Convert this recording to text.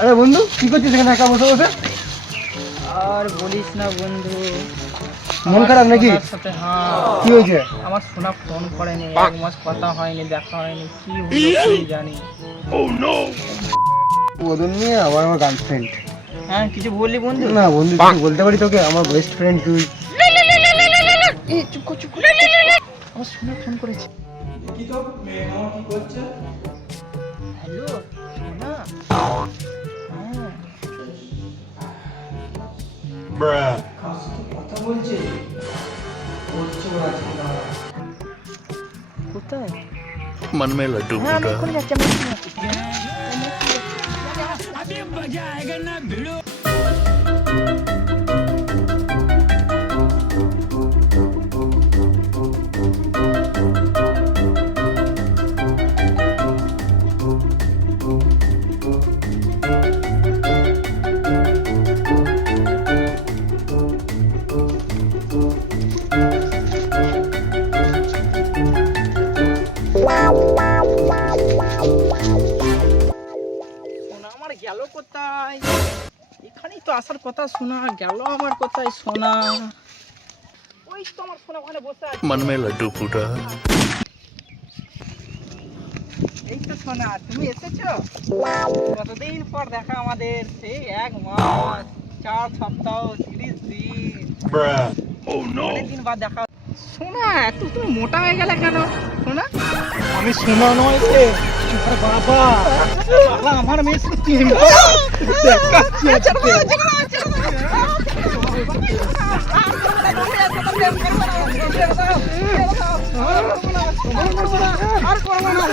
আরে বন্ধু কি করছিস এখানে একা বসে বসে? আর বলিস না বন্ধু, মন খারাপ নাকি? সাথে হ্যাঁ। কি হয়েছে? আমার সোনা ফোন করেনি, 1 মাস কথা হয়নি, দেখা হয়নি, কি হলো কি জানি। ওদের নিয়ে আবার আমার গার্লফ্রেন্ড। হ্যাঁ কিছু বললি বন্ধু? না বন্ধু কিছু বলতে পারি তোকে? আমার বেস্ট ফ্রেন্ড তুই। এই চুপ কর চুপ কর, আমার সোনা ফোন করেছে। কি তো মেয়ে মামা কি করছে? হ্যালো সোনা। হ্যাঁ কথা বলছে করছে ওরা ঝামেলা। কোথায়? मन में लड्डू হ্যাঁ আমি फूटा এক্ষুনি যাচ্ছি, আমি এক্ষুনি যাচ্ছি। সোনা আমার গেল কোথায়? এখানেই তো আসার কথা, সোনা গেল আমার কোথায়? সোনা ওই তো আমার সোনা ওখানে বসে আছে। मन में लड्डू फूटा এই তো সোনা, তুমি এসেছো? কতদিন পর দেখা আমাদের, সেই 1 মাস 4 সপ্তাহ 30 দিন, অনেকদিন বাদ দেখা। সোনা এত তুমি মোটা হয়ে গেলে কেন সোনা? আমি শোনা নয় রে, আর বাবা বাবা আমার মেয়ে সত্যি দেখাচ্ছি আজকে। আর করবো না।